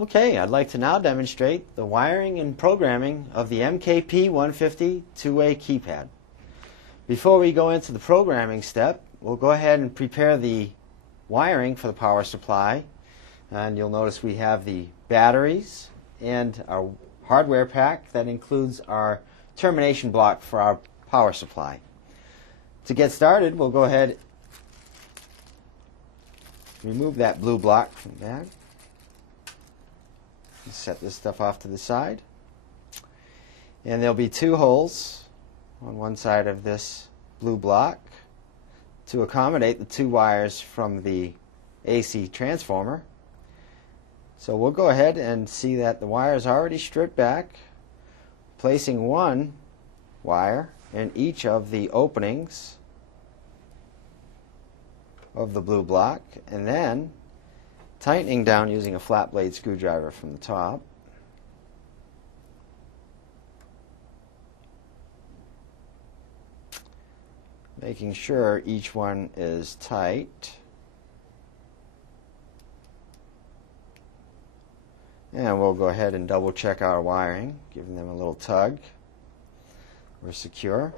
Okay, I'd like to now demonstrate the wiring and programming of the MKP150 two-way keypad. Before we go into the programming step, we'll go ahead and prepare the wiring for the power supply. And you'll notice we have the batteries and our hardware pack that includes our termination block for our power supply. To get started, we'll go ahead and remove that blue block from the bag. Set this stuff off to the side. And there'll be two holes on one side of this blue block to accommodate the two wires from the AC transformer. So we'll go ahead and see that the wire is already stripped back, placing one wire in each of the openings of the blue block, and then tightening down using a flat blade screwdriver from the top. Making sure each one is tight. And we'll go ahead and double check our wiring, giving them a little tug. We're secure.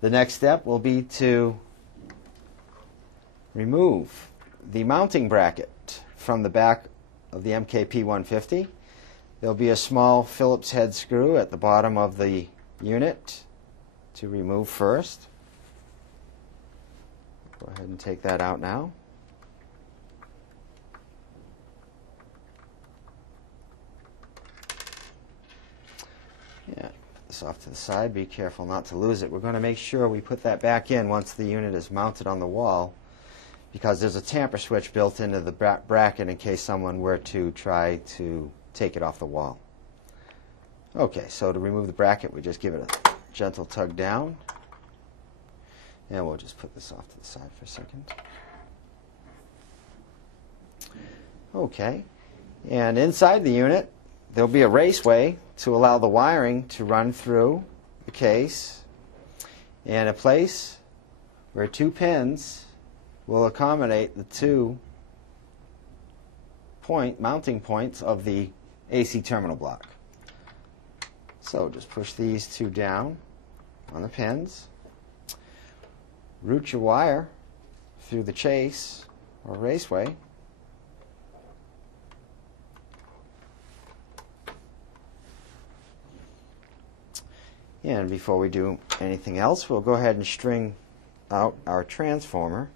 The next step will be to remove the mounting bracket from the back of the MKP150. There'll be a small Phillips head screw at the bottom of the unit to remove first. Go ahead and take that out now. Yeah, this off to the side. Be careful not to lose it. We're going to make sure we put that back in once the unit is mounted on the wall, because there's a tamper switch built into the bracket in case someone were to try to take it off the wall. Okay, so to remove the bracket, we just give it a gentle tug down. And we'll just put this off to the side for a second. Okay, and inside the unit, there'll be a raceway to allow the wiring to run through the case, and a place where two pins will accommodate the two mounting points of the AC terminal block. So just push these two down on the pins, route your wire through the chase or raceway, and before we do anything else, we'll go ahead and string out our transformer.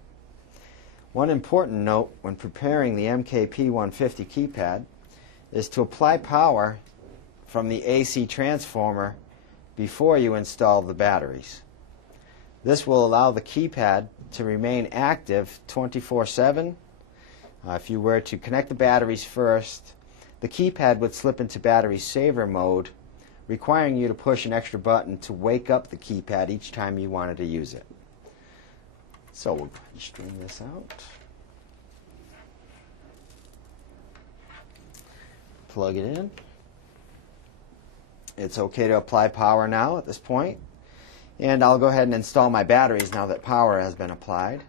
One important note when preparing the MKP150 keypad is to apply power from the AC transformer before you install the batteries. This will allow the keypad to remain active 24/7. If you were to connect the batteries first, the keypad would slip into battery saver mode, requiring you to push an extra button to wake up the keypad each time you wanted to use it. So we'll string this out. Plug it in. It's okay to apply power now at this point. And I'll go ahead and install my batteries now that power has been applied.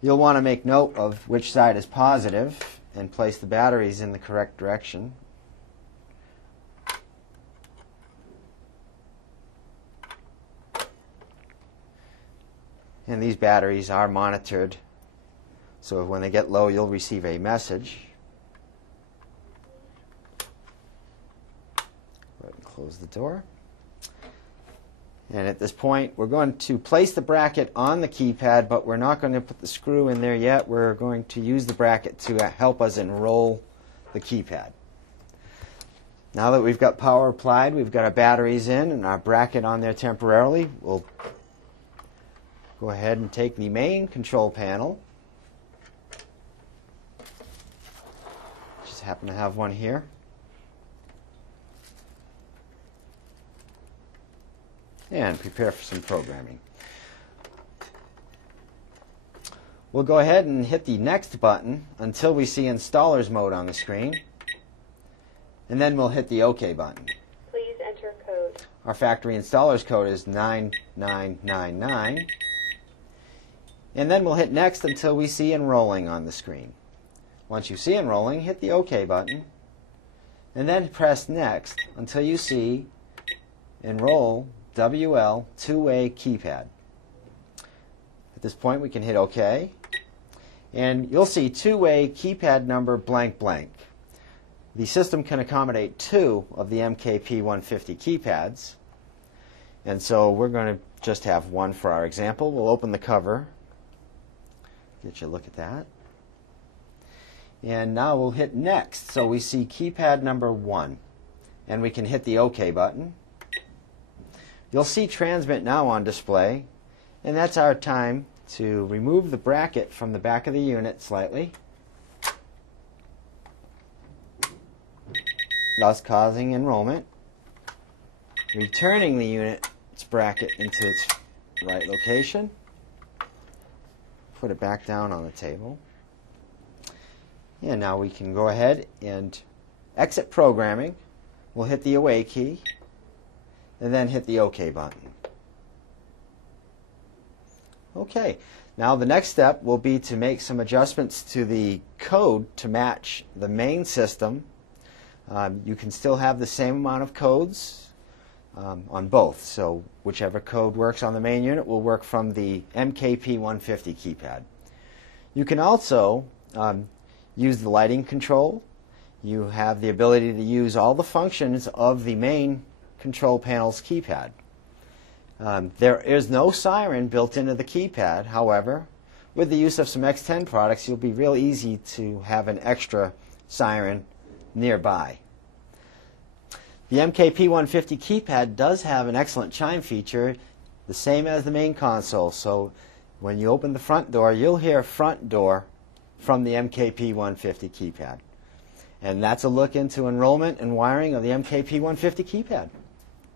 You'll want to make note of which side is positive and place the batteries in the correct direction. And these batteries are monitored, so when they get low, you'll receive a message. Go ahead and close the door. And at this point, we're going to place the bracket on the keypad, but we're not going to put the screw in there yet. We're going to use the bracket to help us enroll the keypad. Now that we've got power applied, we've got our batteries in and our bracket on there temporarily, we'll go ahead and take the main control panel. Just happen to have one here. And prepare for some programming. We'll go ahead and hit the next button until we see installer's mode on the screen. And then we'll hit the OK button. Please enter code. Our factory installer's code is 9999. And then we'll hit next until we see enrolling on the screen. Once you see enrolling, hit the OK button, and then press Next until you see Enroll WL two-way keypad. At this point, we can hit OK, and you'll see two-way keypad number blank blank. The system can accommodate 2 of the MKP150 keypads, and so we're going to just have one for our example. We'll open the cover, get you a look at that, and now we'll hit Next. So we see keypad number 1, and we can hit the OK button. You'll see Transmit Now on display, and that's our time to remove the bracket from the back of the unit slightly, thus causing enrollment, returning the unit's bracket into its right location, put it back down on the table, and now we can go ahead and exit programming. We'll hit the Away key and then hit the OK button. Okay, now the next step will be to make some adjustments to the code to match the main system. You can still have the same amount of codes on both, so whichever code works on the main unit will work from the MKP150 keypad. You can also use the lighting control. You have the ability to use all the functions of the main control panel's keypad. There is no siren built into the keypad. However, with the use of some X10 products, you'll be real easy to have an extra siren nearby. The MKP150 keypad does have an excellent chime feature, the same as the main console. So when you open the front door, you'll hear front door from the MKP150 keypad. And that's a look into enrollment and wiring of the MKP150 keypad.